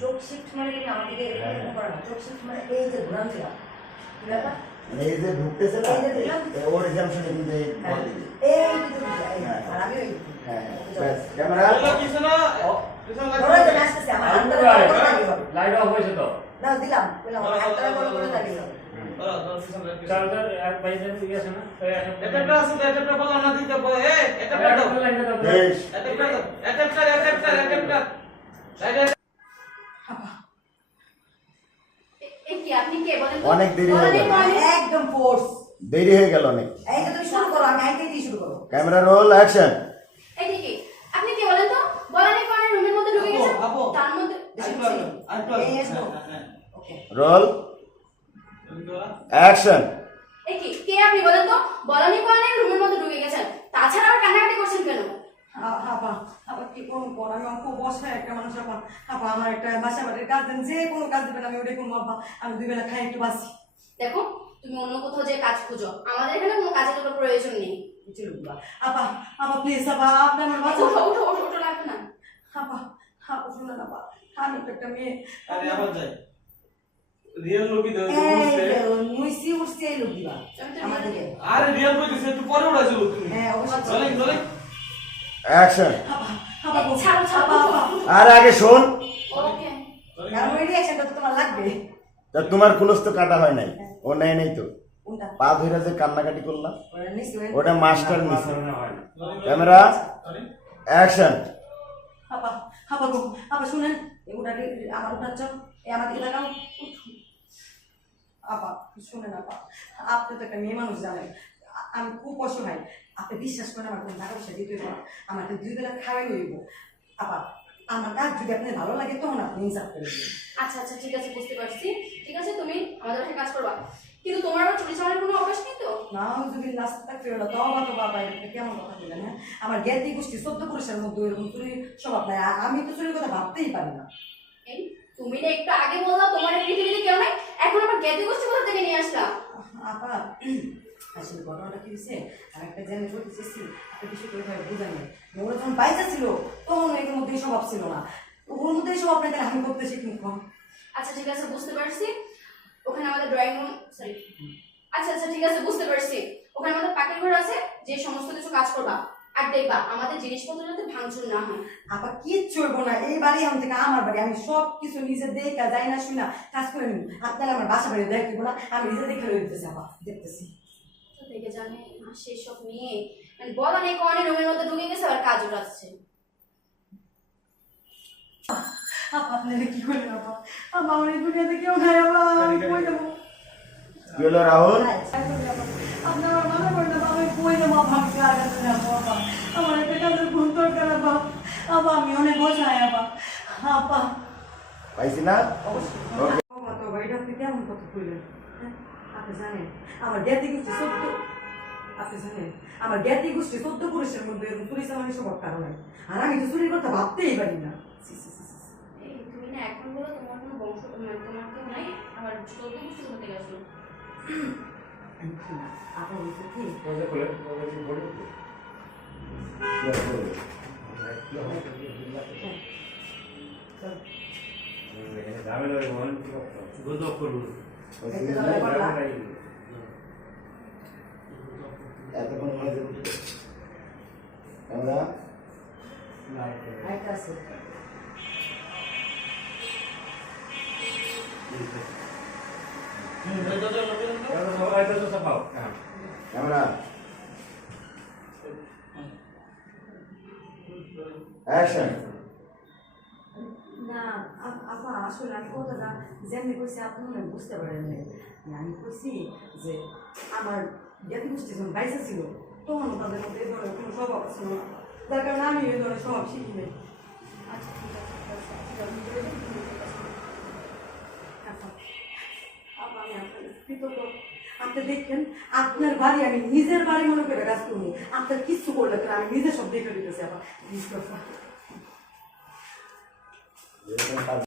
চোখ শিফট মানে কি আমাদেরকে এরকম করা না চোখ শিফট মানে এই যে ব্যাপার? মানে এই যে ঢুকতেছে না। ওর এক্সামশনে কিন্তু এই হ্যাঁ। বল। এই হ্যাঁ। আর আমি ওই। হ্যাঁ। হ্যাঁ ক্যামেরা। কিছু না না করে। লাইট অফ হয়েছে তো। নাও, দিলাম, আমার হাতটা করে না, কিছু না। চার্জার এক বাইরে দিয়ে আছে না এই একটা- আছে তো, এটেপটা না দিতে এ, এটেপটা দাও। একটা অনেক দেরি হয়ে গেল। একদম ফোর্স দেরি হয়ে গেল অনেক এই তুমি শুরু করো আমি আইতে দিয়ে শুরু করো ক্যামেরা রোল অ্যাকশন এই যে কি? আপনি কি বলেন তো? বলেন কোণের রুমের মধ্যে ঢুকে গেছে আপু। তার মধ্যে রোল। অ্যাকশন এই কি? কে আপনি বলেন তো? বলেন কোণের রুমের মধ্যে ঢুকে গেছেন। তাছাড়া আবার কান্নাকাটি করছেন কেন? আপা আপা বল আমি অঙ্ক বসায় একটা মানুষ আপা আপা আমার একটা বাসা বাড়ির কাজ দেন যে কোনো কাজ দেবেন আমি ওটাই করব আপা আমি দুই বেলা খাই একটু বাসি। দেখো তুমি অন্য কোথাও যে কাজ খুঁজো আমাদের এখানে কোনো কাজের কোনো প্রয়োজন নেই। আপা আপা প্লিজ আপা আপনি আমার বাচ্চা উঠো উঠো উঠো উঠো লাগবে না। আপা আমি তো একটা মেয়ে। আরে আবার যাই। রিয়েল লোকই মুইসি উঠছে এই লোক দিবা আমাদেরকে আরে রিয়েল কইতেছে একটু পরে উড়াইছিল তুমি হ্যাঁ অবশ্যই। চলে চলে অ্যাকশন আপা আর আগে শোন। তো তোমার লাগবে। তা তোমার কুলস তো কাটা হয় নাই? ও নেয় নাই তো? পা ধরে যে কান্নাকাটি করলাম। ওটা মাস্টার না। ক্যামেরা। অ্যাকশন। আপা আপা গো। আপা শুনেন আমার উঠাচ্ছ এই আমার দিকে লাগাও আপা শুনেন আপা আপনি তো একটা মেয়ে মানুষ জানেন। আমি খুব অসহায়। আপনি বিশ্বাস করেন আমার কোনো টাকা পয়সা দিতে হইব না। আমাকে দুই বেলা খাওয়াই হইব। আপা আমার কাজ যদি আপনার ভালো লাগে তখন আপনি হিসাব করে আচ্ছা আচ্ছা ঠিক আছে বুঝতে পারছি। ঠিক আছে তুমি আমাদের বাসায় কাজ করবা। কিন্তু তোমার আবার চুরি চালানোর কোনো অভ্যাস নেই তো? না যদি লাস্ট থাকতে হলো তাও বা তো বাবা এটা কেমন কথা বললেন হ্যাঁ? আমার জ্ঞাতি গোষ্ঠী চোদ্দ পুরুষের মধ্যে এরকম চুরি স্বভাব নাই। আমি তো চুরির কথা ভাবতেই পারি না। এই তুমি না একটু আগে বললা তোমার পৃথিবীতে কেউ নাই? এখন আবার জ্ঞাতি গোষ্ঠী কোথা থেকে নিয়ে আসলা? আপা আসলে ঘটনাটা কি হয়েছে? আমি একটা জেনে করতে চেয়েছি একটা বিষয় করে ভাই বুঝাই নাই। ওরা যখন বাইচা ছিল তখন এর মধ্যে এই স্বভাব ছিল না। ওর মধ্যে নাই তাহলে আমি করতে শিখি কম আচ্ছা ঠিক আছে বুঝতে পারছি। ওখানে আমাদের ড্রয়িং রুম সরি আচ্ছা আচ্ছা ঠিক আছে বুঝতে পারছি। ওখানে আমাদের পাখির ঘর আছে যে সমস্ত কিছু কাজ করবা। আর দেখবা আমাদের জিনিসপত্র যাতে ভাঙচুর না হয়। আপা কি হইব না এই বাড়ি আমি থেকে আমার বাড়ি আমি সব কিছু নিজে দেখা যাই না শুই না কাজ করে নিব। আপনারা আমার বাসা বাড়ি দেখব না আমি নিজে দেখে রইতেছি আপা দেখতেছি। দেখে জানে না সেই সব নিয়ে মানে বলা নেই কনে রুমের মধ্যে ঢুকে গেছে আর কাজ উঠাচ্ছে আপা আপনারা কি আপা আপা আমার এই দুনিয়াতে কেউ নাই আপা আমি কই যাব কি রাহুল? আপনার মানা করেন না আমি কই যাব ভাবছি আর কাছে যাব আপা আমার একটা কাজের খুব দরকার আপা আপা আমি অনেক বসাই আপা আপা পাইছি না? অবশ্যই। বাবা তো এটা আপনি কেমন কথা কইলেন? হ্যাঁ? আপনি জানেন আমার জ্ঞাতি গোষ্ঠী সত্য আপনি জানেন আমার জ্ঞাতি গোষ্ঠী সত্য পুরুষের মধ্যে এরকম চুরি চালানি স্বভাব কারণে আর আমি তো চুরির কথা ভাবতেই পারি না তুমি এখন বলো তোমার কোনো বংশ তোমার কেউ নাই আমার চৌদ্দ গোষ্ঠী হতে গেছো কি ঝামেলা? গুজব করব। ওই একটা সিরিজ কথা বলবা? ঝামেলাই। এতক্ষণ হয়ে যাবে ক্যামেরা আরেকটা আছে দরজা সব- এই দরজা সব পাও। হ্যাঁ। ক্যামেরা অ্যাকশন না আপ- আসলে আমি কথাটা যেমনি কইছি আপনি মনে হয় বুঝতে পারেন আমি কইছি যে আমার জ্ঞাতি গোষ্ঠী যখন বাইসা ছিল তখন তাদের মধ্যে এই ধরনের কোনো স্বভাব ছিল না যার কারণে আমি এই ধরনের স্বভাব শিখি নাই আচ্ছা। আপা, আমি। আপনি দেখেন আপনার বাড়ি আমি নিজের বাড়ি মনে করে কাজ করব আপনার কিচ্ছু করলে আমি নিজে সব দেখে দিতেছি আপা 人生伴侣